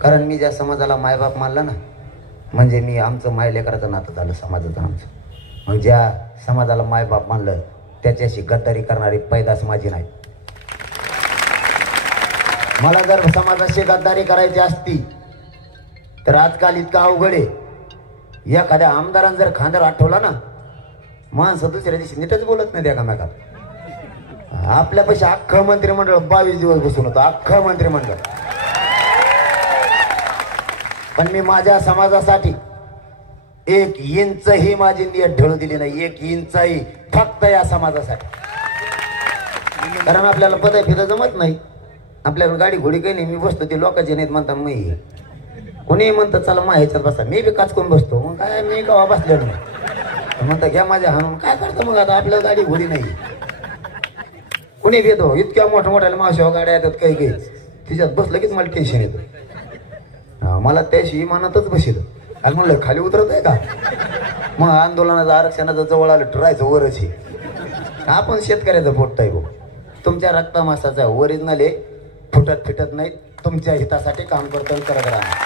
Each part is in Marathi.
कारण मी ज्या समाजाला मायबाप मानला ना, म्हणजे मी आमचं मायलेकराचं नातं झालं समाजाचं आमचं. मग ज्या समाजाला मायबाप मानलं त्याच्याशी गद्दारी करणारी पैदास माझी नाही. मला जर समाजाशी गद्दारी करायची असती तर आजकाल इतका अवघड आहे. एखाद्या आमदारानं जर खांद्यावर आठवला ना, माणसं दुसऱ्या दिवशी नीटच बोलत नाही एकामेकात. आपल्यापाशी अख्खं मंत्रिमंडळ 22 दिवस बसून होतं, अख्खं मंत्रिमंडळ. पण मी माझ्या समाजासाठी 1 इंचही माझी नियत ढळू दिली नाही, 1 इंचही, फक्त या समाजासाठी. कारण आपल्याला पद फिदा जमत नाही, आपल्याला गाडी घोडी काही नाही. मी बसतो ते लोकांचे नाहीत म्हणतात, मी कोणी म्हणतं चला मा ह्याच्यात बसा, मी बी काच करून बसतो. मग काय मी कवा बसलेलो नाही, म्हणतं घ्या माझ्या हाणून. काय करतं मग आता, आपल्याला गाडी घोडी नाही. कुणी घेतो इतक्या मोठ्या मोठ्या मावशी गाड्या येतात काही काही, तिच्यात बसलं कीच मला टेन्शन येतं. मला त्याशी इमानातच बसिल. आणि म्हणलं खाली उतरत आहे का. मग आंदोलनाचं आरक्षणाचं जवळ आलं ठरायचं वरच हे. आपण शेतकऱ्याचं पोट आहे भाऊ. तुमच्या रक्तमासाचा ओरिजिनल आहे, फुटत फिटत नाही. तुमच्या हितासाठी काम करतो करत राहा,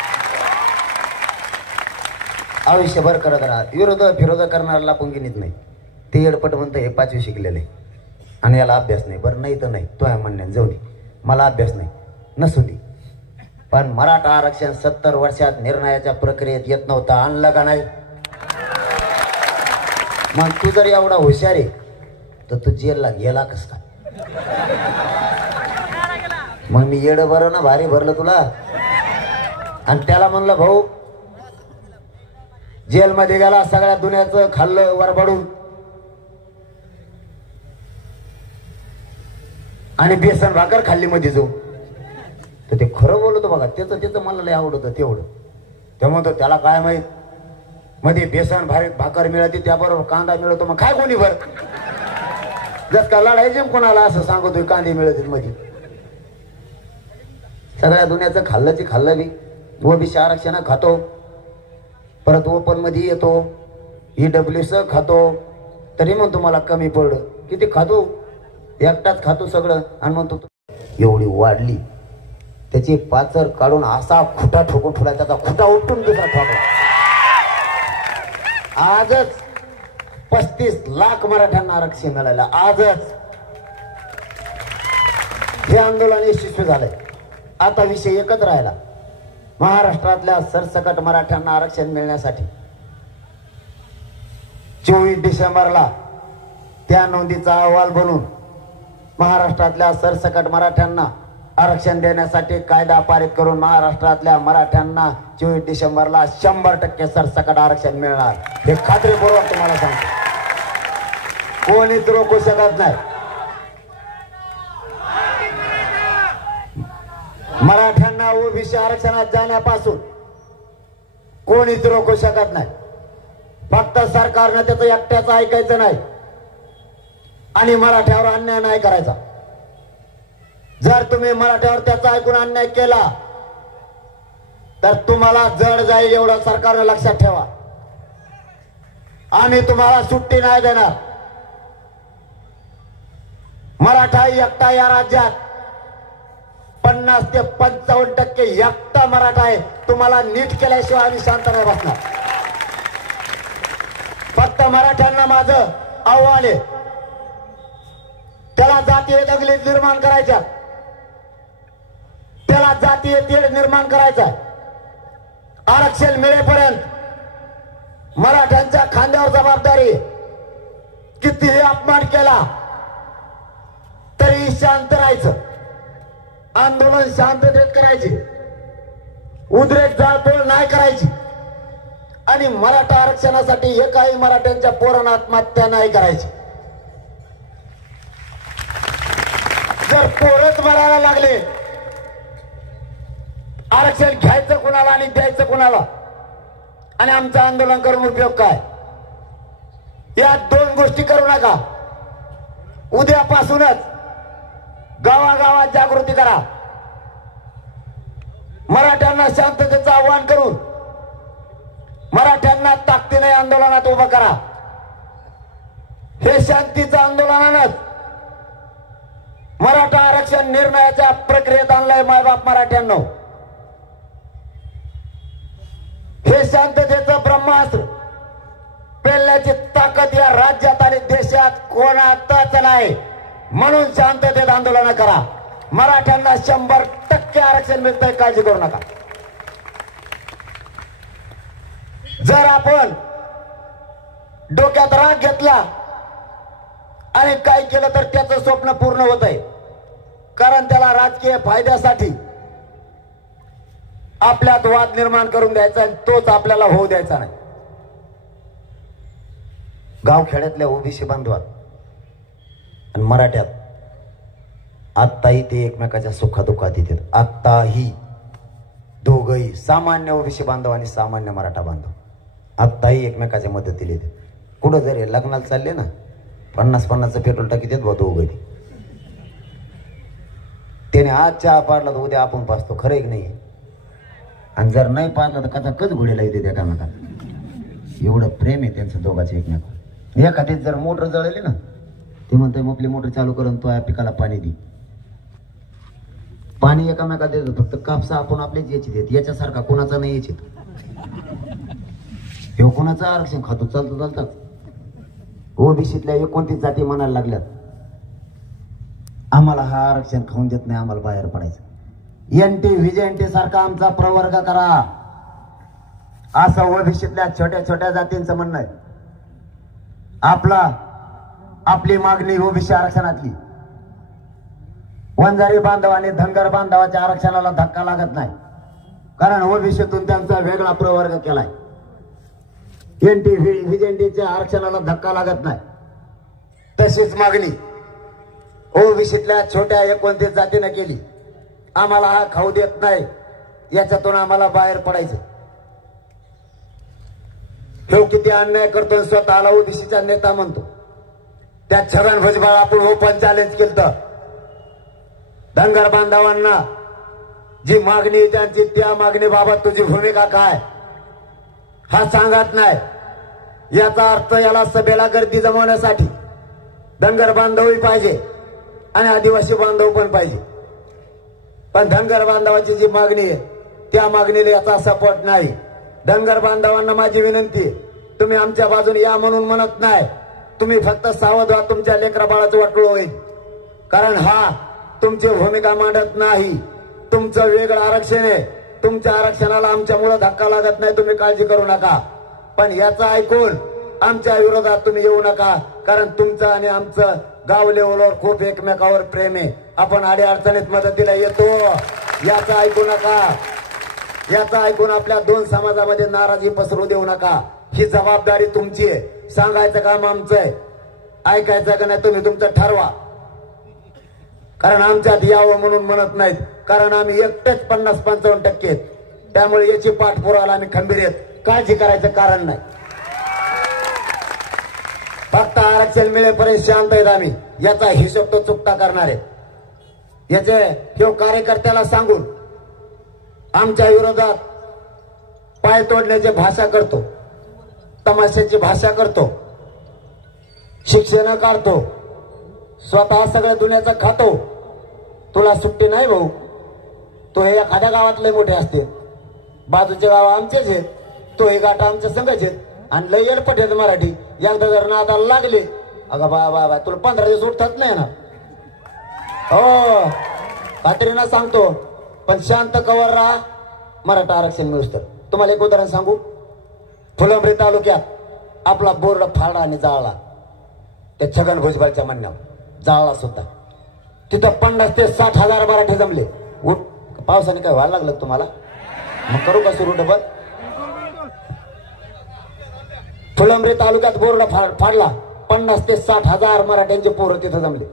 आयुष्यभर करत राहा. विरोध करणाऱ्याला पुंगिनीत नाही. ते एडपट म्हणतं हे 5वी शिकलेले आणि याला अभ्यास नाही. बरं नाही तर नाही, तो आहे म्हणण्याने जाऊ दे, मला अभ्यास नाही नसू दे. पण मराठा आरक्षण 70 वर्षात निर्णयाच्या प्रक्रियेत येत नव्हतं, आणलं का नाही. मग तू जर एवढा हुशार आहे तर तू जेलला गेला कस काय. मग मी येडं बरं ना, भारी भरलं तुला. आणि त्याला म्हणलं भाऊ जेलमध्ये गेला, सगळ्या दुनियाचं खाल्लं वरबडून आणि बेसन भाकर खाल्ली मध्ये जाऊ. तर ते खरं बोलतो बघा, त्याचं मला लय आवडतं तेवढं. तेव्हा तो त्याला काय माहित, मध्ये बेसन भाकर मिळते त्याबरोबर कांदा मिळतो. मग काय कोणी भर जस का लढायचे कोणाला असं सांगतोय कांदे मिळतील मध्ये. सगळ्या दुनियाचं खाल्लंची खाल्लं बी. ओबीसी आरक्षण खातो, परत ओपन मध्ये येतो, EWS खातो, तरी म्हणतो मला कमी पडलं. किती खातो, एकटाच खातो सगळं. आणि म्हणतो एवढी वाढली, त्याची पाचर काढून असा खुटा ठोकून ठेवला, त्याचा खुटा उठून दुसरा ठोकला. आजच 35 लाख मराठ्यांना आरक्षण मिळालं. आजच हे आंदोलन यशस्वी झालंय. आता विषय एकच राहिला, महाराष्ट्रातल्या सरसकट मराठ्यांना आरक्षण मिळण्यासाठी 24 डिसेंबरला त्या नोंदीचा अहवाल बनवून महाराष्ट्रातल्या सरसकट मराठ्यांना आरक्षण देण्यासाठी कायदा पारित करून महाराष्ट्रातल्या मराठ्यांना 24 डिसेंबरला 100% सरसकट आरक्षण मिळणार. हे खात्रीपूर्वक तुम्हाला सांगतो, कोणीच रोखू शकत नाही. मराठ्यांना ओबीसी आरक्षणात जाण्यापासून कोणीच रोखू शकत नाही. फक्त सरकारनं त्याचं एकट्याचं ऐकायचं नाही आणि मराठ्यावर अन्याय नाही करायचा. जर तुम्ही मराठ्यावर त्याचा ऐकून अन्याय केला तर तुम्हाला जड जाईल, एवढं सरकारनं लक्षात ठेवा. आम्ही तुम्हाला सुट्टी नाही देणार. मराठा एकटा या राज्यात 50 ते 55% एकटा मराठा आहे. तुम्हाला नीट केल्याशिवाय आम्ही शांत नाही बसणार. फक्त मराठ्यांना माझं आव्हान आहे, त्याला जातीय दंगली निर्माण करायच्या, त्याला जातीय तेढ निर्माण करायचा. आरक्षण मिळेपर्यंत मराठ्यांच्या खांद्यावर जबाबदारी. कितीही अपमान केला तरी शांत राहायचं, आंदोलन शांततेत करायचे, उद्रेक जाळपोळ नाही करायची. आणि मराठा आरक्षणासाठी एकाही मराठ्यांच्या पोरांना आत्महत्या नाही करायची. जर पोरच मरायला लागले, आरक्षण घ्यायचं कुणाला आणि द्यायचं कुणाला, आणि आमचं आंदोलन करून उपयोग काय. या 2 गोष्टी करू नका. उद्यापासूनच गावागावात जागृती करा. मराठ्यांना शांततेचं आव्हान करून मराठ्यांना ताकदीने आंदोलनात उभं करा. हे शांतीचं आंदोलनानंच मराठा आरक्षण निर्णयाच्या प्रक्रियेत आणलंय. मायबाप मराठ्यांनो, हे शांततेचं ब्रह्मास्त्र पेलण्याची ताकद या राज्यात आणि देशात कोणातच नाही. म्हणून शांततेत आंदोलन करा. मराठ्यांना 100% आरक्षण मिळतंय, काळजी करू नका. जर आपण डोक्यात राग घेतला आणि काय केलं तर त्याचं स्वप्न पूर्ण होत आहे. कारण त्याला राजकीय फायद्यासाठी आपल्यात वाद निर्माण करून द्यायचा आणि तोच आपल्याला होऊ द्यायचा नाही. गावखेड्यातल्या ओबीसी बांधवात आणि मराठ्यात आत्ताही ते एकमेकाच्या सुखादुःखात येतात. आत्ताही दोघही सामान्य ओबीसी बांधव आणि सामान्य मराठा बांधव आत्ताही एकमेकाच्या मदतीला येतात. कुठं जरी लग्नाला चालले ना 50-50चं पेट्रोल टाकीत बघ दोघही. त्याने आज चहा पाडला तर उद्या आपण पाचतो. खरं एक नाही. आणि जर नाही पाहता तर कथा कच घोड्याला येते त्या कामाला. एवढं प्रेम आहे त्यांचं दोघांचं एकमेकावर. एखादी जर मोटर जळली ना ते म्हणतोय आपली मोटर चालू करून तो या पिकाला पाणी दे. पाणी एकामेका देतो. फक्त कापसा आपण आपल्याच याची देत. याच्यासारखा कोणाचा नाही याची. हे कोणाचं आरक्षण खातो चालतो चालतात. ओबीसीतल्या 29 जाती म्हणायला लागल्यात आम्हाला हा आरक्षण खाऊन देत नाही, आम्हाला बाहेर पडायचं. एनटी व्हीजेएनटी सारखा आमचा प्रवर्ग करा असं ओबीसीतल्या छोट्या छोट्या जातींचं म्हणणं आहे. आपली मागणी ओबीसी आरक्षणातली. वंजारी बांधव आणि धनगर बांधवाच्या आरक्षणाला धक्का लागत नाही, कारण ओबीसीतून त्यांचा वेगळा प्रवर्ग केलाय. एनटी व्हीजेएनटीच्या आरक्षणाला धक्का लागत नाही. तशीच मागणी ओबीसीतल्या छोट्या 29 जातीनं केली. आम्हाला हा खाऊ देत नाही, याच्यातून आम्हाला बाहेर पडायचं. तो किती अन्याय करतो, स्वतःला ओबीसीचा नेता म्हणतो. त्या छगन भुजबळ आपण ओपन चॅलेंज केलं. धनगर बांधवांना जी मागणी त्यांची त्या मागणीबाबत तुझी भूमिका काय हा सांगत नाही. याचा अर्थ याला सभेला गर्दी जमवण्यासाठी धनगर बांधवही पाहिजे आणि आदिवासी बांधव पण पाहिजे. पण धनगर बांधवाची जी मागणी आहे त्या मागणीला याचा सपोर्ट नाही. धनगर बांधवांना माझी विनंती, तुम्ही आमच्या बाजूने या म्हणून म्हणत नाही. तुम्ही फक्त सावध व्हा, तुमच्या लेकरा बाळाचं वाटोळ होईल. कारण हा तुमची भूमिका मांडत नाही. तुमचं वेगळं आरक्षण आहे. तुमच्या आरक्षणाला आमच्यामुळे धक्का लागत नाही, तुम्ही काळजी करू नका. पण याचा ऐकून आमच्या विरोधात तुम्ही येऊ नका, कारण तुमचं आणि आमचं गाव लेवलवर खूप एकमेकावर प्रेम आहे. आपण अडीअडचणीत मदतीला येतो, याचा ऐकू नका. याचा ऐकून आपल्या दोन समाजामध्ये नाराजी पसरू देऊ नका. ही जबाबदारी तुमची आहे. सांगायचं काम आमचं आहे, ऐकायचं का नाही तुम्ही तुमचं ठरवा. कारण आमच्यात यावं म्हणून म्हणत नाहीत, कारण आम्ही एकटेच 50-55% आहेत. त्यामुळे याची पाठपुरावा आम्ही खंबीर आहेत. काळजी करायचं कारण नाही. फक्त आरक्षण मिळेपर्यंत शांत आहेत आम्ही. याचा हिशोब तो चुकता करणार आहे. याचे हे कार्यकर्त्याला सांगून आमच्या विरोधात पाय तोडण्याची भाषा करतो, तमाशाची भाषा करतो, शिक्षण काढतो, स्वतः सगळ्या दुनियाचा खातो. तुला सुट्टी नाही भाऊ. तो हे एखाद्या गावातले मोठे असते, बाजूचे गाव आमचेच आहेत, तो हे गाठा आमच्या संघच आहेत आणि लय येडपट आहेत मराठी. एकदा जर नादाला लागले अगं बा तुला 15 दिवस उठत नाही ना. हो खात्रीनं सांगतो. पण शांत कवर राहा, मराठा आरक्षण मिळूस तर. तुम्हाला एक उदाहरण सांगू. फुलंब्री तालुक्यात आपला बोर्ड फाडला आणि जाळला, त्या छगन भुजबळच्या म्हणण्यावर जाळला सुद्धा. तिथं 50 ते 60 हजार मराठे जमले. पावसाने काय व्हायला लागलं तुम्हाला? मग करू का सुरू डबल? फुलंब्री तालुक्यात बोर्ड फाडला, 50 ते 60 हजार मराठ्यांचे पोरं तिथं जमले.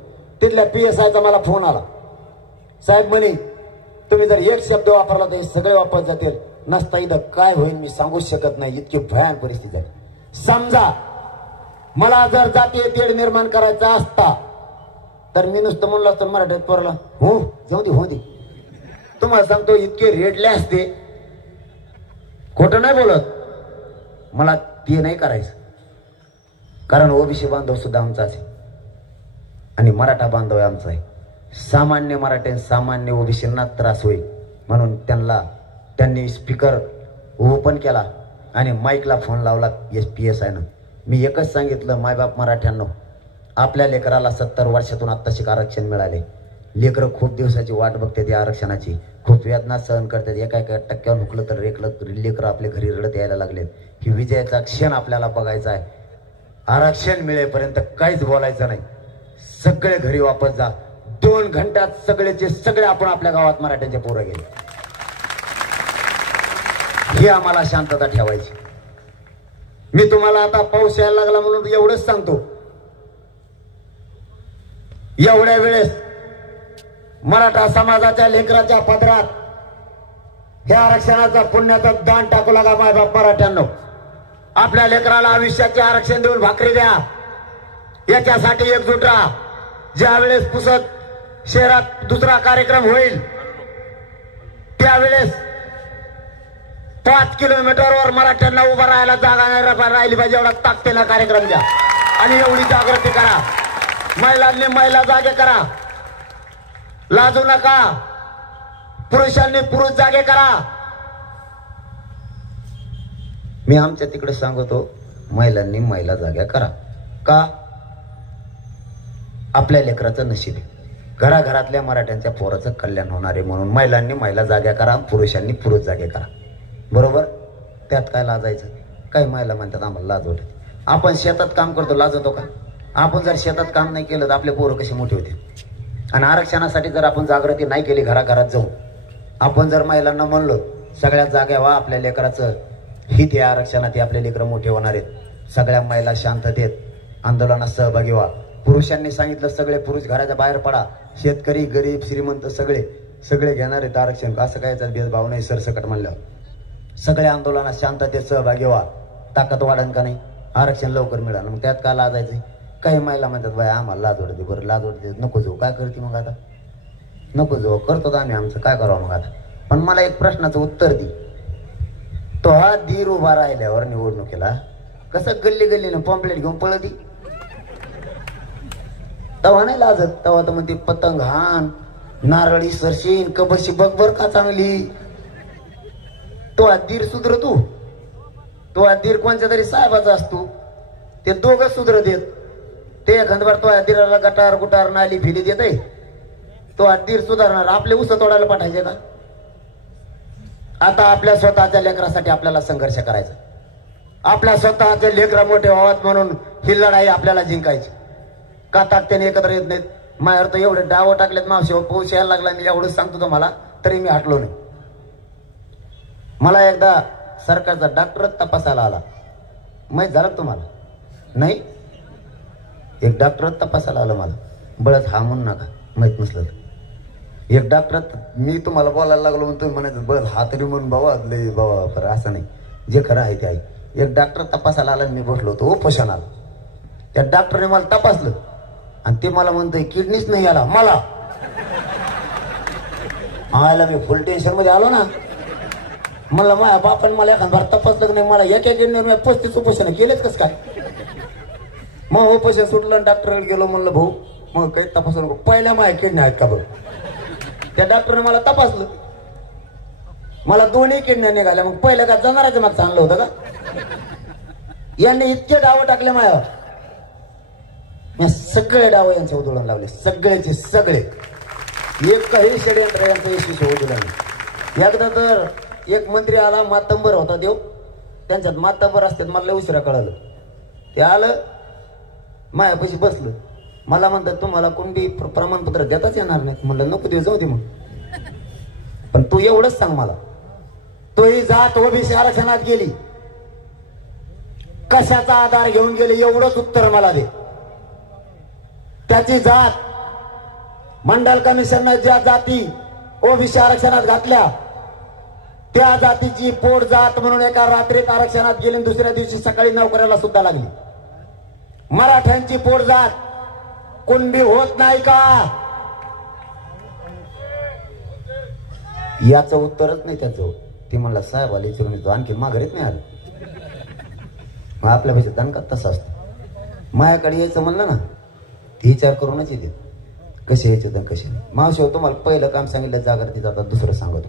तिथल्या PSIचा मला फोन आला. साहेब म्हणे तुम्ही जर एक शब्द वापरला तर सगळे वापरत जातील. नसता इथं काय होईल मी सांगू शकत नाही, इतकी भयान परिस्थिती आहे. समजा मला जर जातीय तेढ निर्माण करायचा असता तर मी नुसतं म्हणलं तर मराठीत पोरला हो जाऊ दे हो दे. तुम्हाला सांगतो इतके रेडले असते, खोटं नाही बोलत. मला ते नाही करायचं, कारण ओबीसी बांधव सुद्धा आमचाच आहे आणि मराठा बांधव आमचा आहे. सामान्य मराठे सामान्य ओबीसींना त्रास होईल म्हणून त्यांनी स्पीकर ओपन केला आणि माईकला फोन लावला PSI नं. मी एकच सांगितलं, मायबाप मराठ्यांनो, आपल्या लेकराला 70 वर्षातून आत्ताशी आरक्षण मिळाले. लेकरं खूप दिवसाची वाट बघते त्या आरक्षणाची, खूप वेदना सहन करतात. एका टक्क्यावर हुकलं तर लेकरं आपल्या घरी रडत यायला लागलेत. ही विजयाचा क्षण आपल्याला बघायचा आहे. आरक्षण मिळेपर्यंत काहीच बोलायचं नाही. सगळे घरी वापस जा. 2 घंट्यात सगळेचे सगळे आपण आपल्या गावात मराठ्यांचे पोरं गेले. ही आम्हाला शांतता ठेवायची. मी तुम्हाला आता पाऊस यायला लागला म्हणून एवढंच सांगतो, एवढ्या वेळेस मराठा समाजाच्या लेकराच्या पदरात हे आरक्षणाचा पुण्याचं दान टाकू लागा. मायबाप मराठ्यांनो, आपल्या लेकराला आयुष्याचे आरक्षण देऊन भाकरी द्या. याच्यासाठी एकजूट राहा. ज्या वेळेस पुसद शहरात दुसरा कार्यक्रम होईल त्यावेळेस 5 किलोमीटरवर मराठ्यांना उभा राहायला जागा नाही राहिली पाहिजे. एवढा ताकदीला कार्यक्रम द्या आणि एवढी जागृती करा. महिलांनी महिला जागे करा, लाजू नका. पुरुषांनी पुरुष जागे करा. मी आमच्या तिकडे सांगतो, महिलांनी महिला जाग्या करा. का? आपल्या लेकराचं नशीब आहे. घराघरातल्या मराठ्यांच्या पोराचं कल्याण होणार आहे म्हणून महिलांनी महिला जाग्या करा, पुरुषांनी पुरुष जागे करा. बरोबर? त्यात काय लाजायचं? काही महिला म्हणतात आम्हाला लाज वाटते. आपण शेतात काम करतो, लाजतो का? आपण जर शेतात काम नाही केलं तर आपले पोरं कसे मोठे होते? आणि आरक्षणासाठी जर आपण जागृती नाही केली, घराघरात जाऊन आपण जर महिलांना म्हणलो सगळ्यात जाग्या व्हा, आपल्या लेकराचं हित आहे आरक्षणात, आपले लेकरं मोठे होणार आहेत. सगळ्या महिला शांततेत आंदोलनात सहभागी व्हा. पुरुषांनी सांगितलं सगळे पुरुष घराच्या बाहेर पडा. शेतकरी, गरीब, श्रीमंत सगळे घेणार आहेत आरक्षण. असं काय भेदभाव नाही. सरसकट म्हणलं सगळ्या आंदोलनात शांततेत सहभागी व्हा. ताकद वाढन का नाही? आरक्षण लवकर मिळालं. मग त्यात काय लाजायचं? काही महिला म्हणतात बाय आम्हाला लाज वाटते. बरं लाज वाटते, नको जाऊ. काय करते मग आता? नको जाऊ, करतो आम्ही आमचं, काय करावं मग आता? पण मला एक प्रश्नाचं उत्तर दे. तो हा धीर उभा राहिल्यावर निवडणुकीला कसं गल्ली गल्लीनं पॉम्पलेट घेऊन पळती? तवा नाही लाजत. तवा तर म्हणते पतंग हान, नारळी सरशीन, कबशी बघ बर का चांगली. तो अधीर सुधर तू. तो अधीर कोणत्या तरी साहेबाचा असतो. ते दोघं सुधरत येत. ते एखादवार तो अधीराला गटार गुटार नाली फिली देत आहे. तो अधीर सुधारणार. आपले उस तोडायला पाठायचे का? आता आपल्या स्वतःच्या लेकरासाठी आपल्याला संघर्ष करायचा. आपल्या स्वतःचे लेकरा मोठे व्हावेत म्हणून ही लढाई आपल्याला जिंकायची. का ताकदीने एकत्र येत नाहीत? माझ्यावर तर एवढे डाव टाकलेत मावशी, पाऊस यायला लागला. मी एवढंच सांगतो तुम्हाला, तरी मी हटलो नाही. मला एकदा सरकारचा डॉक्टरच तपासायला आला. माहित झालं तुम्हाला? नाही, एक डॉक्टरच तपासायला आला मला. बळच हा म्हणू नका, माहित नसलं तर. एक डॉक्टर, मी तुम्हाला बोलायला लागलो म्हणून तुम्ही म्हणायचं बळच हा तरी म्हणून बाबा लय बाबा खरं असं नाही. जे खरं आहे ते आहे. एक डॉक्टर तपासायला आला, मी बसलो होतो उपोषणाला. त्या डॉक्टरने मला तपासलं आणि ते मला म्हणतोय किडनीच नाही आला मला. आयला मी फुल टेन्शन मध्ये आलो ना. मला माझ्या बापाने मला एखाद बार तपासलं नाही. मला एका किडनीवर 35 उपोषण केलेच कस काय? मग उपोषण सुटलं, डॉक्टरकडे गेलो. म्हणलं भाऊ मग काही तपासू नको, पहिल्या माझ्या किडनी आहेत का बघ. त्या डॉक्टरने मला तपासलं, मला 2ही किडन्या निघाल्या. मग पहिल्या का जनाराचं मग चांगलं होतं का? यांनी इतके डाव टाकले माझ्यावर. मी सगळे डाव यांचे उधळून लावले, सगळेचे सगळे. एकही षडयंत्र यांचं यशस्वी होऊ दिलं नाही. एकदा तर एक मंत्री आला, मातंबर होता देव. त्यांच्यात मातंबर असतात, मला लय उशिरा कळालं. ते आलं, मायापाशी बसलं. मला म्हणतात तुम्हाला कोणती प्रमाणपत्र देताच येणार नाही. म्हणलं नको देऊ, जाऊ दे मग. पण तू एवढंच सांग मला, तो ही जात ओबीसी आरक्षणात गेली, कशाचा आधार घेऊन गेले एवढंच उत्तर मला दे. त्याची जात मंडल कमिशननं ज्या जाती ओबीसी आरक्षणात घातल्या त्या जातीची पोट जात म्हणून एका रात्रीत आरक्षणात गेली, दुसऱ्या दिवशी सकाळी नोकऱ्याला सुद्धा लागली. मराठ्यांची पोट जात कुणबी होत नाही का? याचं उत्तरच नाही त्याचं. ते म्हणला साहेब आले तो आणखी माघारीच नाही आलं. मग आपल्या पैसे दणका तसा असतो. माझ्याकडे यायचं म्हणलं ना, ते विचार करूनच येते कसे यायचे तर कसे नाही. मावशी तुम्हाला पहिलं काम सांगितलं जागृतीचं, आता दुसरं सांगतो.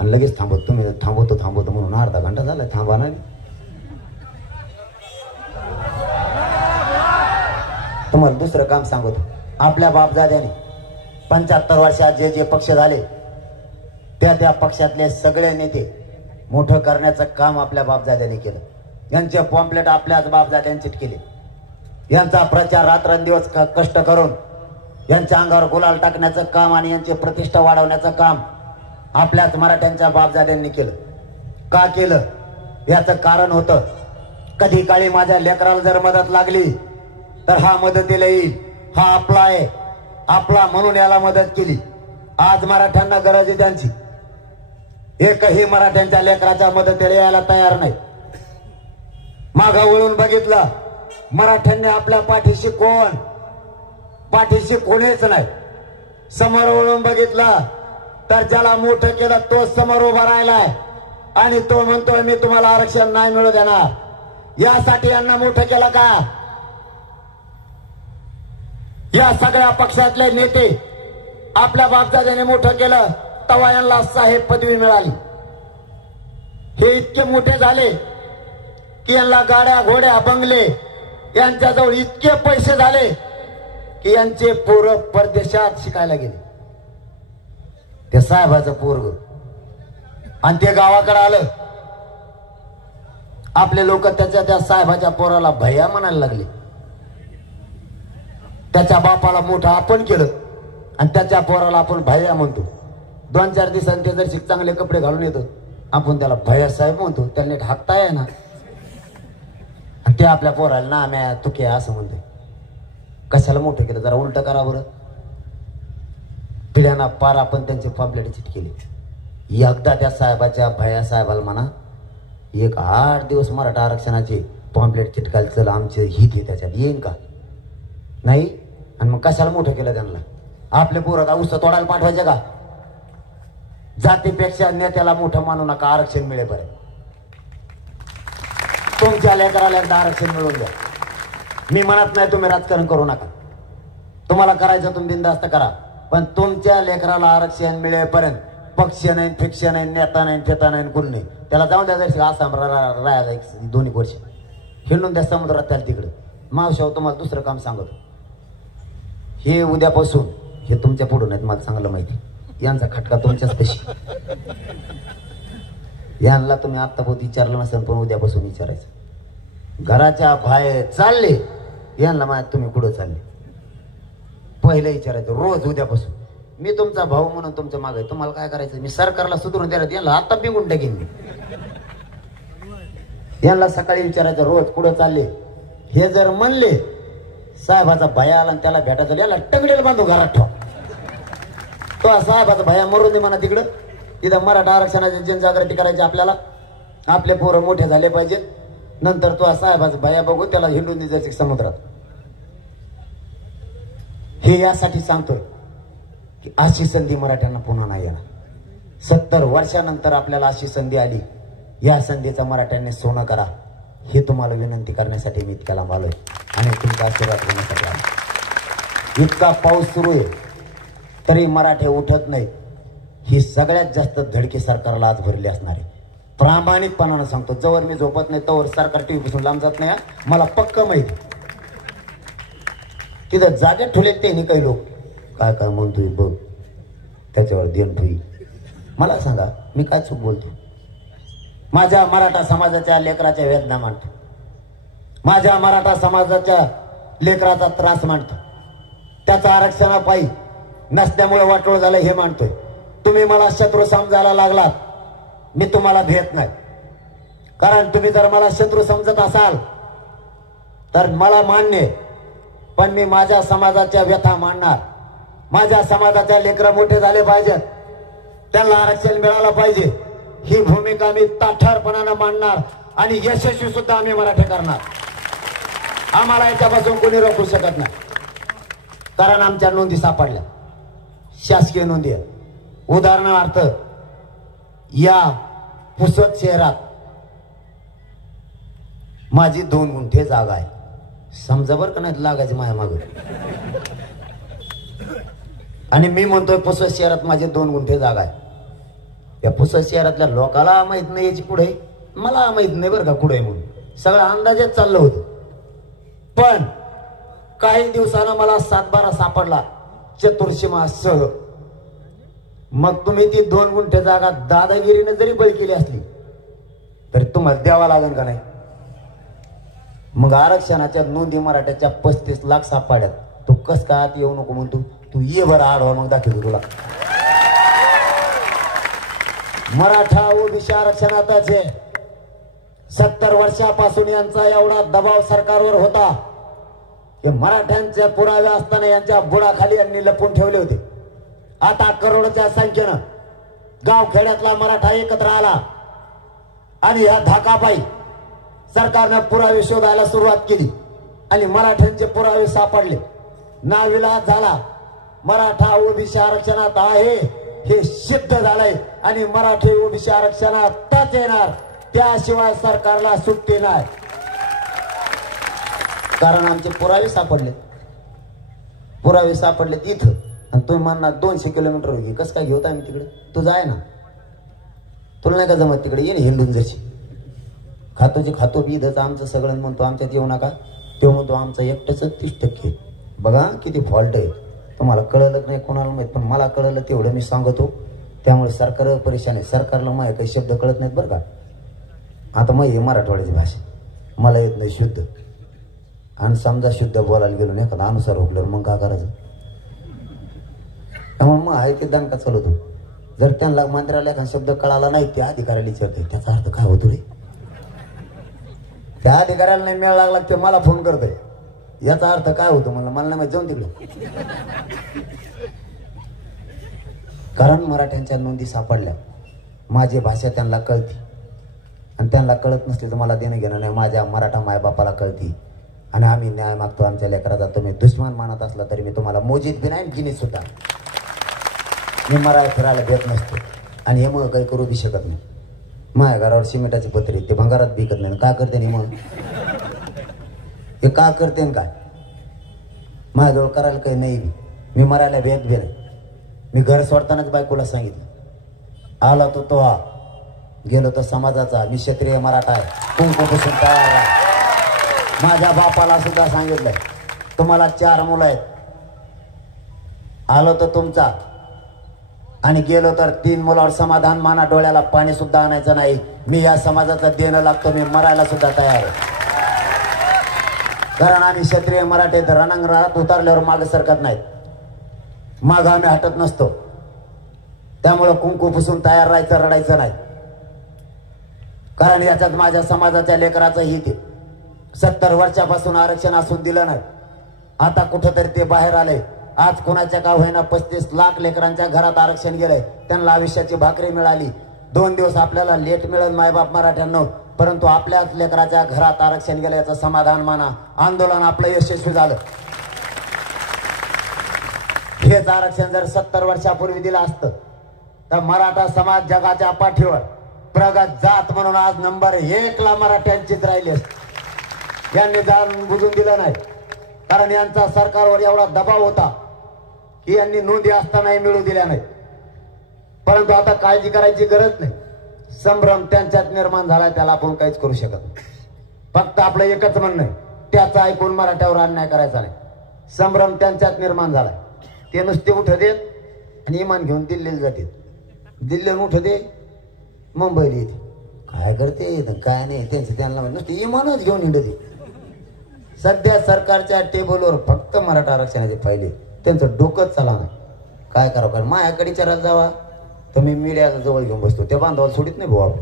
आणि लगेच थांबत. तुम्ही थांबवतो म्हणून अर्धा घंटा झाला थांबा ना. तुम्हाला दुसरं काम सांगतो. आपल्या बापदाद्याने 75 वर्षात जे जे पक्ष झाले त्या पक्षातले सगळे नेते मोठं करण्याचं काम आपल्या बापदाद्याने केलं. यांचे पॉम्पलेट आपल्याच बापदाद्यांचे केले. यांचा प्रचार रात्रंदिवस कष्ट करून यांच्या अंगावर गुलाल टाकण्याचं काम आणि यांची प्रतिष्ठा वाढवण्याचं काम आपल्याच मराठ्यांच्या बापदाद्यांनी केलं. का केलं याचं कारण होतं, कधी काळी माझ्या लेकराला जर मदत लागली तर हा मदतीला येईल, हा आपला आहे, आपला म्हणून याला मदत केली. आज मराठ्यांना गरज आहे त्यांची. एकही मराठ्यांच्या लेकराच्या मदतीला यायला तयार नाही. मागं वळून बघितलं, मराठ्यांनी आपल्या पाठीशी कोणीच नाही. समोर वळून बघितलं तर ज्याला मोठं केलं तो समोर उभा राहिलाय आणि तो म्हणतोय मी तुम्हाला आरक्षण नाही मिळू देणार. यासाठी यांना मोठं केलं का? या सगळ्या पक्षातले नेते आपल्या बापदाद्याने मोठं केलं तेव्हा यांना साहेब पदवी मिळाली. हे इतके मोठे झाले की यांना गाड्या घोड्या बंगले यांच्याजवळ इतके पैसे झाले की यांचे पोरं परदेशात शिकायला गेले. ते साहेबाचं पोरग आणि ते गावाकडे आलं. आपले लोक त्या साहेबाच्या पोराला भैया म्हणायला लागले. त्याच्या बापाला मोठं आपण केलं आणि त्याच्या पोराला आपण भैया म्हणतो. 2-4 दिवसांनी ते जर चांगले कपडे घालून येतो आपण त्याला भैया साहेब म्हणतो. त्याला नीट हाकता आहे ना. ते आपल्या पोराला ना म्या तुके असं म्हणतोय. कशाला मोठं केलं? जरा उलट करा बरं. पिढ्यांना पार आपण त्यांचे पॉम्पलेट चिटकेले. एकदा त्या साहेबाच्या भैया साहेबाला म्हणा, एक 8 दिवस मराठा आरक्षणाचे पॉम्पलेट चिटकायला चल, आमचे हित आहे त्याच्यात, येईन का? नाही. आणि मग कशाला मोठं केलं त्यांना? आपले पोरं औष तोडायला पाठवायचे का? जातीपेक्षा नेत्याला मोठं मानू नका. आरक्षण मिळेपर्यंत तुमच्या लेकराला एकदा आरक्षण मिळवून द्या. मी म्हणत नाही तुम्ही राजकारण करू नका. तुम्हाला करायचं तुम्ही बिनधास्त करा, पण तुमच्या लेकराला आरक्षण मिळेपर्यंत पक्ष नाही, फिक्ष नाही, नेता नाही, फेता नाही, कोण नाही. त्याला जाऊन द्या आसाम राहायला 2 वर्ष हिंडून द्या समुद्रात त्याला तिकडे. मावशाव तुम्हाला दुसरं काम सांगतो. हे उद्यापासून हे तुमच्या पुढून आहेत, मला चांगलं माहिती. यांचा खटका तुमच्याच पेशी. यांना तुम्ही आत्तापोत विचारलं नसेल पण उद्यापासून विचारायचं. घराच्या बाहेर चालले यांना माहिती तुम्ही कुठं चालले पहिलं विचारायचं रोज उद्यापासून. मी तुमचा भाऊ म्हणून तुमच्या मागे, तुम्हाला काय करायचं? मी सरकारला सुधरून द्यायला यांना आता बिंगून टाकीन मी. यांना सकाळी विचारायचं रोज कुठं चालले. हे जर म्हणले साहेबाचा भया आला आणि त्याला भेटायचं, याला टंगडेला बांधू घरात ठेवा. तो साहेबाचा भया मरून दे म्हणा तिकडं. तिथं मराठा आरक्षणाची जनजागृती करायची आपल्याला. आपले पोरं मोठे झाले पाहिजेत. नंतर तो साहेबाचा भया बघू त्याला हिंडून द्यायचं समुद्रात. हे यासाठी सांगतोय की अशी संधी मराठ्यांना पुन्हा नाही येणार. 70 वर्षानंतर आपल्याला अशी संधी आली. या संधीचा मराठ्यांनी सोनं करा. हे तुम्हाला विनंती करण्यासाठी मी इतक्या लांब आलोय आणि तुमचा आशीर्वाद घेण्यासाठी आलो. इतका पाऊस सुरू आहे तरी मराठे उठत नाही. ही सगळ्यात जास्त धडकी सरकारला आज भरली असणार आहे. प्रामाणिकपणानं सांगतो, जवळ मी झोपत नाही तोवर सरकार टीव्ही पासून लांब जात नाही. मला पक्क माहिती. तिथं जागेत ठेवले ते काही लोक काय काय म्हणतोय बघ, त्याच्यावर देण ठेवी. मला सांगा मी काय चूक बोलतो? माझ्या मराठा समाजाच्या लेकराच्या वेदना मांडतो. माझ्या मराठा समाजाच्या लेकराचा त्रास मांडतो. त्याचा आरक्षणापायी नसल्यामुळे वाटोळ झालं हे मांडतोय. तुम्ही मला शत्रू समजायला लागलात, मी तुम्हाला भेट नाही. कारण तुम्ही जर मला शत्रू समजत असाल तर मला मान्य, पण मी माझ्या समाजाच्या व्यथा मांडणार. माझ्या समाजाच्या लेकरं मोठे झाले पाहिजेत, त्यांना आरक्षण मिळालं पाहिजे. ही भूमिका मी ताठरपणानं मांडणार आणि यशस्वी सुद्धा आम्ही मराठे करणार. आम्हाला याच्यापासून कोणी रोखू शकत नाही. कारण आमच्या नोंदी सापडल्या, शासकीय नोंदी. उदाहरणार्थ या पुसद शहरात माझी 2 गुंठे जागा आहे. समजा बरं का नाही लागायची माझ्या मागे. आणि मी म्हणतोय पुसद शहरात माझी 2 गुंठे जागा आहे. त्या पुसद शहरातल्या लोकाला माहित नाही याची पुढे, मला माहित नाही बरं का कुठे म्हणून, सगळं अंदाजेच चाललं होतं. पण काही दिवसानं मला 7-12 सापडला चतुर्सीमा सह. मग तुम्ही ती 2 गुंठे जागा दादागिरीने जरी बळी केली असली तरी तुम्हाला द्यावा लागेल का नाही? मग आरक्षणाच्या नोंदी मराठ्याच्या 35 लाख सापड्यात. तू कस का आत येऊ नको म्हणतो, तू ये बरं आडवा, मग दाखवतो तुला. मराठा ओबीसी आरक्षणातच आहे. 70 वर्षापासून यांचा एवढा दबाव सरकारवर होता की मराठ्यांचे पुरावे असताना यांच्या बुडाखाली यांनी लपून ठेवले होते. आता करोडोच्या संख्येनं गावखेड्यातला मराठा एकत्र आला आणि या धाकापायी सरकारनं पुरावे शोधायला सुरुवात केली आणि मराठ्यांचे पुरावे सापडले. नाविलाज झाला. मराठा ओबीसी आरक्षणात आहे हे सिद्ध झालंय आणि मराठी ओबीसी आरक्षणातच येणार, त्याशिवाय सरकारला सुट्टी नाही. कारण आमचे पुरावे सापडले. पुरावे सापडले इथं आणि तुम्ही म्हणणार 200 किलोमीटर होगी, कसं काय घेऊत आम्ही तिकडे? तू जाय ना, तुला नाही का जमत तिकडे, ये ना हिंदून जशी. खातोचे खातो बी इथंच आमचं सगळं म्हणतो आमच्यात येऊ नका, तो म्हणतो आमचं एकटंच 30%. बघा किती फॉल्ट आहे. तुम्हाला कळलं नाही कोणाला माहित, पण मला कळलं तेवढं मी सांगतो. त्यामुळे सरकार परेशान आहे. सरकारला माझे काही शब्द कळत नाहीत बरं का. आता मग हे मराठवाड्याची भाषा मला येत नाही शुद्ध, आणि समजा शुद्ध बोलायला गेलो नाही एखादा अनुसार हुकल्यावर मग काय करायचं? त्यामुळे मग आहे ते दणका चालवतो. जर त्यांना मंत्र्याला एखादा शब्द कळाला नाही, त्या अधिकाऱ्याला विचारते त्याचा अर्थ काय होतो रे. त्या अधिकाऱ्याला नाही मिळाला लागला ते मला फोन करतोय, याचा अर्थ काय होतो म्हणलं, मला नाही माहिती, जाऊन तिकडे. कारण मराठ्यांच्या नोंदी सापडल्या, माझी भाषा त्यांना कळती आणि त्यांना कळत नसली तर मला देणं घेणं नाही. माझ्या मराठा मायबापाला कळती आणि आम्ही न्याय मागतो आमच्या लेकराचा. तुम्ही दुश्मन मानत असला तरी मी तुम्हाला मोजीत बी नाही, गिनीत सुद्धा मी मराय फिरायला भेट नसतो. आणि हे मग काही करू बी शकत नाही. माझ्या घरावर सिमेंटाची पत्रे ते भंगारात बिकत नाही. काय करते नाही मग हे का करते काय? माझ्याजवळ करायला काही नाही बी. मी मरायला भेट बी नाही. मी घर सोडतानाच बायकोला सांगितलं, आला तो गेलो तर समाजाचा, मी क्षत्रिय मराठा आहे, कुंकूपासून तयार आहे. माझ्या बापाला सुद्धा सांगितलंय, तुम्हाला 4 मुलं आहेत, आलो तर तुमचा आणि गेलो तर 3 मुलावर समाधान माना. डोळ्याला पाणी सुद्धा आणायचं नाही. मी या समाजाचं देणं लागतो. मी मरायला सुद्धा तयार आहे. कारण आम्ही क्षत्रिय मराठे तर रणांगणात उतरल्यावर माग सरकत नाहीत. माग आम्ही हटत नसतो. त्यामुळं कुंकू पुसून तयार राहायचं, रडायचं नाही. कारण याच्यात माझ्या समाजाच्या लेकराचं हित आहे. 70 वर्षापासून आरक्षण असून दिलं नाही. आता कुठंतरी ते बाहेर आले. आज कोणाच्या का होईना 35 लाख लेकरांच्या घरात आरक्षण गेलंय. त्यांना आयुष्याची भाकरी मिळाली. 2 दिवस आपल्याला लेट मिळेल मायबाप मराठ्यांना, परंतु आपल्याच लेकराच्या घरात आरक्षण गेलं याचं समाधान माना. आंदोलन आपलं यशस्वी झालं. हेच आरक्षण जर 70 वर्षापूर्वी दिलं असतं तर मराठा समाज जगाच्या पाठीवर प्रगत जात म्हणून आज नंबर 1 ला मराठ्यांचीच राहिली असते. यांनी जाण बुजून दिलं नाही. कारण यांचा सरकारवर एवढा दबाव होता की यांनी नोंदी असतानाही मिळू दिल्या नाही. परंतु आता काळजी करायची गरज नाही. संभ्रम त्यांच्यात निर्माण झालाय, त्याला आपण काहीच करू शकत नाही. फक्त आपलं एकच म्हणणं आहे, त्याचा ऐकून मराठ्यावर अन्याय करायचा नाही. संभ्रम त्यांच्यात निर्माण झालाय. ते नुसते उठ देत आणि इमान घेऊन दिल्लीला जाते. दिल्लीहून उठ दे मुंबईला येते. काय करते काय नाही त्यांचं त्यांना नुसते इमानच घेऊन हिंडते. सध्या सरकारच्या टेबलवर फक्त मराठा आरक्षणाचे फायदे. त्यांचं डोकंच चाला नाही. काय करावं? कारण माझ्याकडे विचारायला जावा तर मी मीडियाचा जवळ घेऊन बसतो. त्या बांधवाला सोडित नाही भाऊ.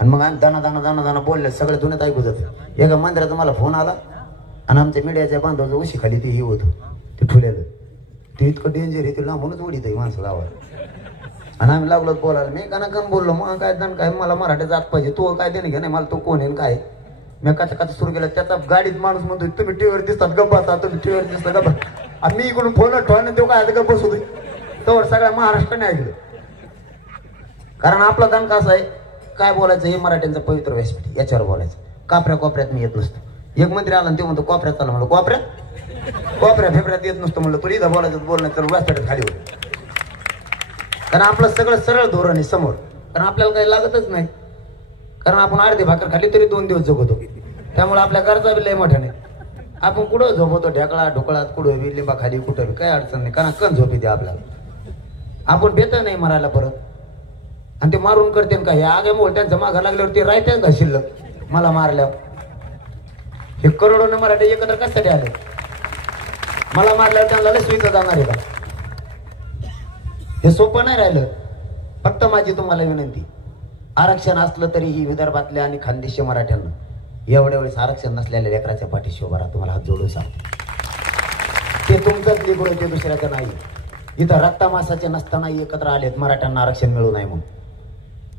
आणि मग आम्ही दाना बोलले सगळे जुन्यात ऐकू जात. एका मंदिराचा मला फोन आला आणि आमच्या मीडियाच्या बांधवाचं उशी खाली ते हे होतं ते ठुलेलं. ते इतकं डेंजर आहे ते लांबूनच उडीत आहे माणसं गावाला. आणि आम्ही लागलो बोलायला. मी कम बोललो मग काय दण काय मला मराठी जात पाहिजे. तू काय देणे घे नाही मला. तू कोण आहे काय? मी काचा सुरू केला. त्याचा गाडीत माणूस म्हणतोय तुम्ही टीव्हीवर दिसतात गप्पा आता. तुम्ही टीव्हीवर दिसता गप्पा. आणि मी इकडून फोन ठेवा देऊ काय गप्प बसू तर सगळ्या महाराष्ट्राने ऐकलं. कारण आपला दण कसा आहे काय बोलायचं हे मराठ्यांचं पवित्र व्यासपीठ याच्यावर बोलायचं. कोपऱ्यात मी येत नसतो. एक मंत्री आला आणि ते म्हणतो कोपऱ्यात चालला. म्हणलं कोपऱ्यात फेपऱ्यात येत नसतो. म्हणलं तुला इथं बोलायचं बोलणं तर व्यासपीठात खाली होत. कारण आपलं सगळं सरळ धोरण आहे समोर, कारण आपल्याला काही लागतच नाही, कारण आपण अर्धी भाकर खाली तरी 2 दिवस जगतो, त्यामुळे आपल्या गरजा बी लय मोठ्या नाही. आपण कुठं झोपवतो, ढेकळा ढोकळात कुठं बी, लिंबा खाली कुठं बी, काही अडचण नाही, कारण कण झोप येते आपल्याला. आपण बेत नाही मरायला परत, आणि ते मारून करते का हे आग्यामुळे त्यांचं मागं लागल्यावर ते राहते का शिल्लक मला मारल्यावर. हे करोडोने मराठी एकत्र कशासाठी आले, मला मारल्यावर त्यांना लसवीचं जाणार आहे का? हे सोपं नाही राहिलं. फक्त माझी तुम्हाला विनंती, आरक्षण असलं तरीही विदर्भातल्या आणि खानदेशी मराठ्यांना एवढ्या वेळेस आरक्षण नसलेल्या लेकराच्या पाठीशी उभा राहा. तुम्हाला हात जोडून सांगतो, ते तुमचंच लेकरू आहे, ते दुसऱ्याचं नाही. इथं रक्तामासाचे नसताना एकत्र आलेत मराठ्यांना आरक्षण मिळू नये म्हणून.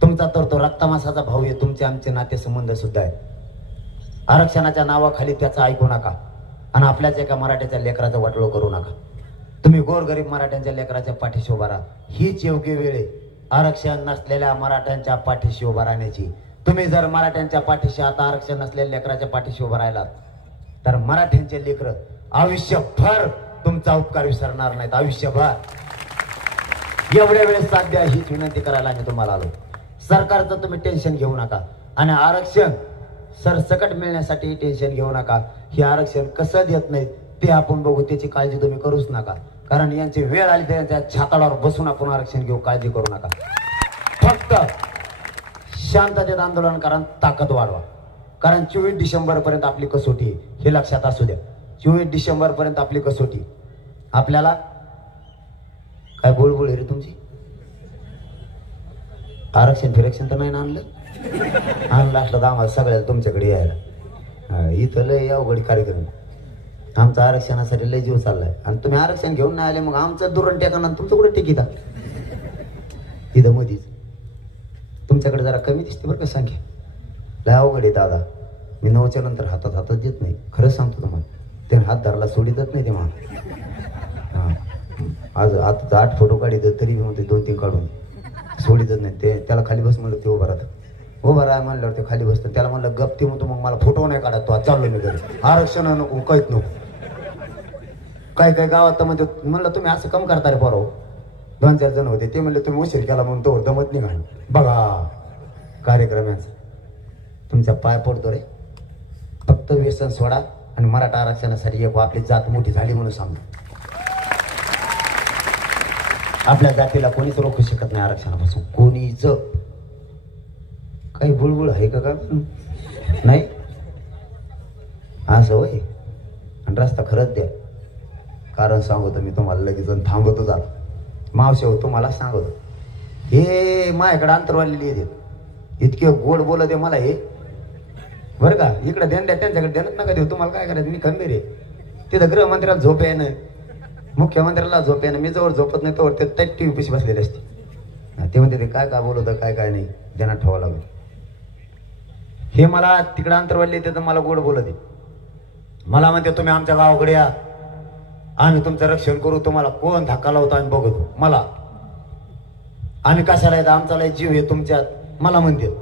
तुमचा तर तो रक्तामासाचा भाऊ आहे, तुमचे आमचे नातेसंबंध सुद्धा आहेत. आरक्षणाच्या नावाखाली त्याचं ऐकू नका आणि आपल्याच एका मराठ्याच्या लेकराचं वाटोळं करू नका. तुम्ही गोरगरीब मराठ्यांच्या लेकराच्या पाठीशी उभा राहा. हीच योग्य वेळ आहे आरक्षण नसलेल्या मराठ्यांच्या पाठीशी उभा राहण्याची. तुम्ही जर मराठ्यांच्या पाठीशी, आता आरक्षण नसलेल्या लेकराच्या पाठीशी उभा राहिलात तर मराठ्यांचे लेकर आयुष्यभर तुमचा उपकार विसरणार नाहीत, आयुष्यभर. एवढ्या वेळेस साथ द्या हीच विनंती करायला आम्ही तुम्हाला आलो. सरकारचं तुम्ही टेन्शन घेऊ नका आणि आरक्षण सरसकट मिळण्यासाठी टेन्शन घेऊ नका. हे आरक्षण कसं देत नाहीत ते आपण बघू, त्याची काळजी तुम्ही करूच नका, कारण यांची वेळ आली तर यांच्या छाताडावर बसून आपण आरक्षण घेऊ, काळजी करू नका. फक्त शांततेत आंदोलन करा, ताकद वाढवा, कारण 24 डिसेंबर पर्यंत आपली कसोटी हे लक्षात असू द्या. 24 डिसेंबर पर्यंत आपली कसोटी. आपल्याला काय बोलबोल रे तुमची? आरक्षण फिरक्षण तर नाही ना आणलं? आणलं असलं तर आम्हाला सगळ्याला तुमच्याकडे यायला. इथं लय अवघड कार्यक्रम, आमचा आरक्षणासाठी लय जीव चाललाय आणि तुम्ही आरक्षण घेऊन नाही आले, मग आमचं दुरण टेकाना तुमचं कुठे टिकिता? इथं मधीच तुमच्याकडे जरा कमी दिसते बरं का संख्या. लय अवघड आहे दादा. मी 9च्या नंतर हातात देत नाही, खरंच सांगतो तुम्हाला. ते हात धरला सोडितच नाही ते मला. आज आता 8 फोटो काढित तरी मी म्हणते 2-3 काढून सोडितच नाही. ते त्याला खाली बस म्हणलं, ते उभा राहतं. उभा राहा म्हणल्यावर ते खाली बसतं. त्याला म्हणलं गप, ते म्हणतो मग मला फोटो नाही काढत, तो चाललो मी घरी, आरक्षण नको, काहीच नको. काय काय गावात म्हणजे म्हणलं तुम्ही असं कम करता रे पोराव. 2-4 जण होते, ते म्हणले तुम्ही उशीर केला म्हणून तो दमत नाही घाल. बघा कार्यक्रम यांचा तुमच्या पाय पडतो रे. फक्त व्यसन सोडा आणि मराठा आरक्षणासाठी एक आपली जात मोठी झाली म्हणून सांगतो. आपल्या जातीला कोणीच रोखू शकत नाही आरक्षणापासून, कोणीच. काही बुळबुळ आहे का नाही? असं होय. आणि रस्ता खरंच द्या, कारण सांगतो मी तुम्हाला, लगेच थांबवतो झालं. मावशी हो तुम्हाला सांगतो, हे माझ्याकडे अंतरवालेली येते, इतके गोड बोलत आहे मला हे बरं का. इकडे ध्यान द्या, त्यांच्याकडे ध्यानच नका देऊ. तुम्हाला काय करायचं, मी खंबीर आहे. तिथं गृहमंत्र्याला झोप आहे ना, मुख्यमंत्र्याला झोप आहे ना, मी जवळ झोपत नाही तोवर ते टाईट टीव्ही पिशी बसलेले असते. ते म्हणते ते काय बोलवतं काय नाही, ध्यानात ठेवावं लागेल. हे मला तिकडे अंतरवाले येते तर मला गोड बोलत आहे. मला म्हणते तुम्ही आमच्या गावाकडे या, आम्ही तुमचं रक्षण करू, तुम्हाला कोण धक्का लावतो आम्ही बघतो. मला आम्ही कशाला येतं, आमचा लय जीव आहे तुमच्यात, मला म्हणते.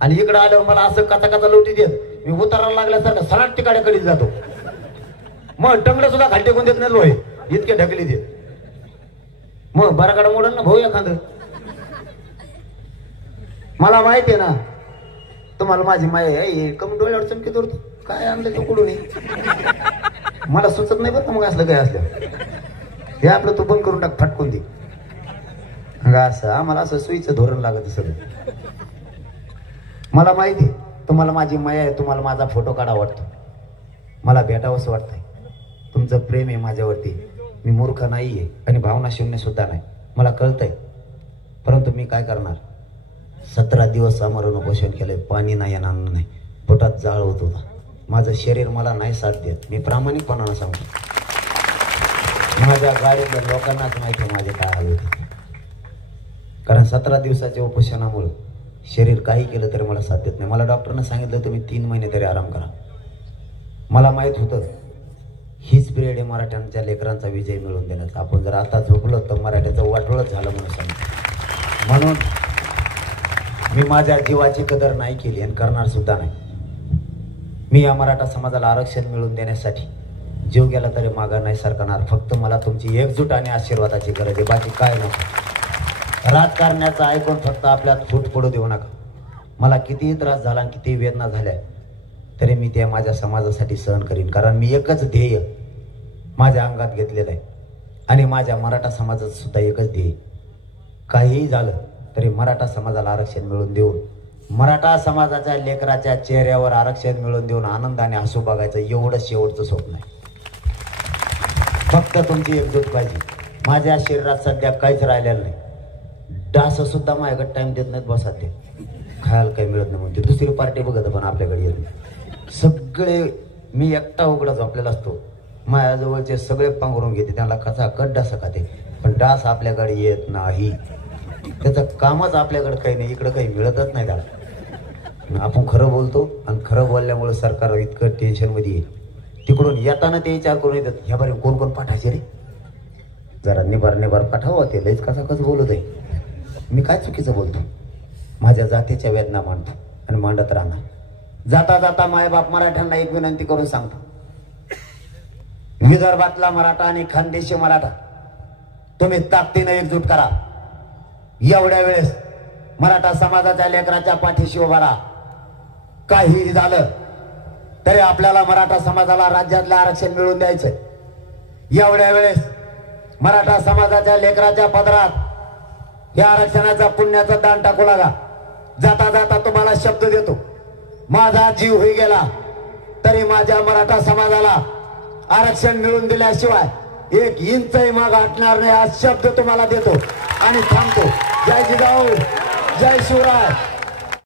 आणि इकडे आल्यावर मला असं कचा लोटी देत, मी उतारायला लागल्यासारखं सलाट टिकाड्याकडे जातो. मग टंगडं सुद्धा खाली टेकून देत नाही लोय, इतके ढकली देत. मग बराकडा मोडन ना भाऊ एखादं. मला माहिती आहे ना तुम्हाला माझी माय आहे, कमी डोळ्यावर चमकी धरतो. काय आणलं की कुठून मला सुचत नाही बरं. मग असलं काय असलं हे आपलं तू बंद करून टाक, फटकून दे. असं आम्हाला असं सुईचं धोरण लागत सगळं. मला माहिती तुम्हाला माझी माया आहे, तुम्हाला माझा फोटो काढा वाटतो, मला भेटावंसं वाटतंय. तुमचं प्रेम आहे माझ्यावरती. मी मूर्ख नाही आहे आणि भावना शून्य सुद्धा नाही, मला कळतंय. परंतु मी काय करणार, 17 दिवस आमरण उपोषण केलंय, पाणी नाही आणि अन्न नाही, पोटात जाळ होत होता. माझं शरीर मला नाही साथ देत. मी प्रामाणिकपणानं सांगतो, माझ्या गाडीतल्या लोकांनाच माहिती माझे काय हाल होते. कारण 17 दिवसाच्या उपोषणामुळे शरीर काही केलं तरी मला साथ देत नाही. मला डॉक्टरनं सांगितलं तुम्ही 3 महिने तरी आराम करा. मला माहित होतं हीच पिरियड आहे मराठ्यांच्या लेकरांचा विजय मिळवून देण्याचा. आपण जर आता झोपलो तर मराठ्याचं वाटोळच झालं म्हणून सांगितलं. म्हणून मी माझ्या जीवाची कदर नाही केली आणि करणार सुद्धा नाही. मी या मराठा समाजाला आरक्षण मिळवून देण्यासाठी जीव गेला तरी मागा नाही सरकणार. फक्त मला तुमची एकजूट आणि आशीर्वादाची गरज आहे, बाकी काय नको. राजकारण्याचं ऐकून फक्त आपल्यात फूट पडू देऊ नका. मला कितीही त्रास झाला आणि कितीही वेदना झाल्या तरी मी ते माझ्या समाजासाठी सहन करीन. कारण मी एकच ध्येय माझ्या अंगात घेतलेलं आहे आणि माझ्या मराठा समाजाचं सुद्धा एकच ध्येय, काहीही झालं तरी मराठा समाजाला आरक्षण मिळवून देऊन, मराठा समाजाच्या लेकराच्या चेहऱ्यावर आरक्षण मिळवून देऊन आनंदाने हसू बघायचं एवढं शेवटचं स्वप्न आहे. फक्त तुमची एकजूट पाहिजे. माझ्या शरीरात सध्या काहीच राहिलेलं नाही. डास सुद्धा माझ्याकडे टाइम देत नाहीत बसा ते खायला काही मिळत नाही म्हणते. दुसरी पार्टी बघत पण आपल्याकडे येत नाही. सगळे मी एकटा उघडा झोपलेला असतो. माझ्याजवळचे सगळे पांघरून घेते, त्यांना कसा कट डास खाते, पण डास आपल्याकडे येत नाही. त्याचं कामच आपल्याकडे काही नाही, इकडं काही मिळतच नाही त्याला. आपण खरं बोलतो आणि खरं बोलल्यामुळे सरकार इतकं टेन्शनमध्ये येईल. तिकडून येताना ते विचार करून येतात, ह्या बरे कोण कोण पाठायचे रे, जरा निबार पाठावं. ते लईच कसा कसं बोलत आहे. मी काय चुकीचं बोलतो? माझ्या जातीच्या वेदना मांडतो आणि मांडत राहणार. जाता जाता मायबाप मराठ्यांना एक विनंती करून सांगतो, विदर्भातला मराठा आणि खानदेशी मराठा तुम्ही ताकदीने एकजूट करा. एवढ्या वेळेस मराठा समाजाच्या लेकराच्या पाठीशी उभा राहा. काहीही झालं तरी आपल्याला मराठा समाजाला राज्यातलं आरक्षण मिळवून द्यायचंय. एवढ्या वेळेस मराठा समाजाच्या लेकराच्या पदरात या आरक्षणाचा पुण्याचं दान टाकू लागा. जाता जाता तुम्हाला शब्द देतो, माझा जीव होई गेला तरी माझ्या मराठा समाजाला आरक्षण मिळवून दिल्याशिवाय एक इंचही माग हटणार नाही. आज शब्द तुम्हाला देतो आणि थांबतो. जय जिजाऊ, जय शिवराय.